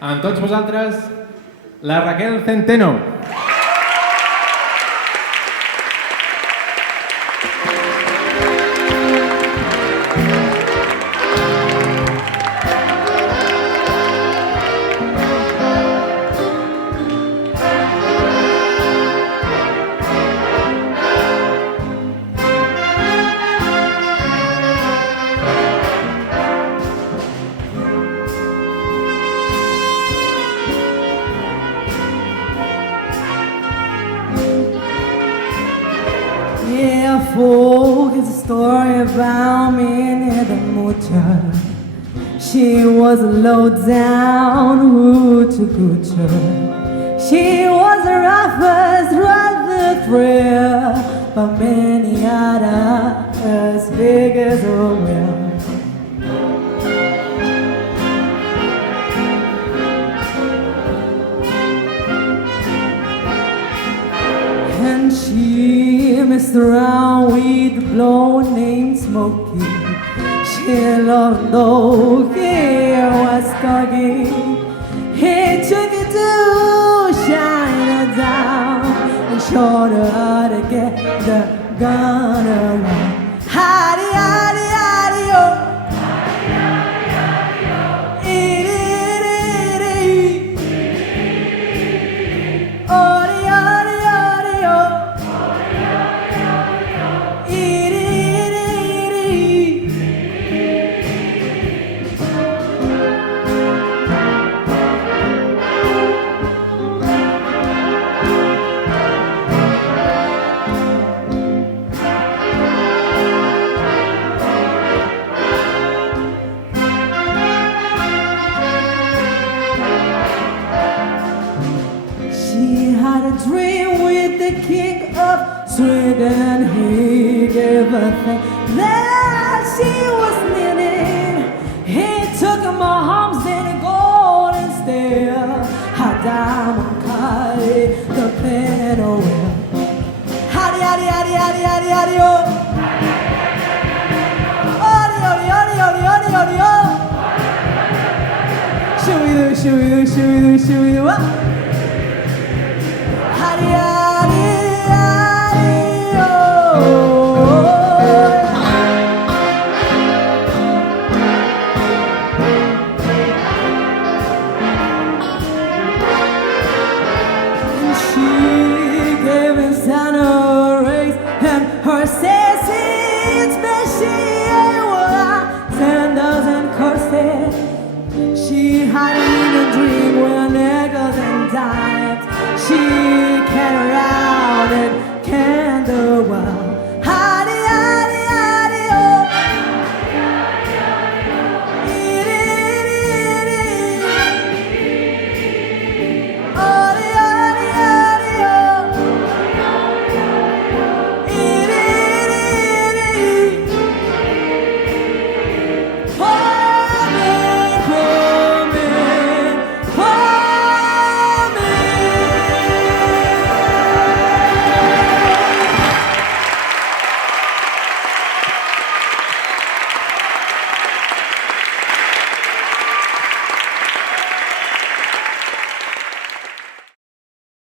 Amb tots vosaltres, la Raquel Centeno. Yeah, folk, it's a story about Minnie the Moocher. She was a low-down hoochie-coocher. She was the roughest, rather thrill, but many others as big as a whale. And she messed around with a blow named Smokey. She loved though he was cocky. He took her to Chinatown and showed her how to get the gun around. Howdy, howdy, howdy, oh. She had a dream with the king of Sweden. He gave her thing that she was needing. He took her my arms in a golden stare. Her diamond cut the pen away. Howdy, howdy, howdy, howdy, howdy, howdy, oh. Howdy, howdy, howdy, howdy, howdy, howdy, oh. Shoo-wee-doo, shoo-wee-doo, shoo-wee-doo, shoo-wee-doo, oh.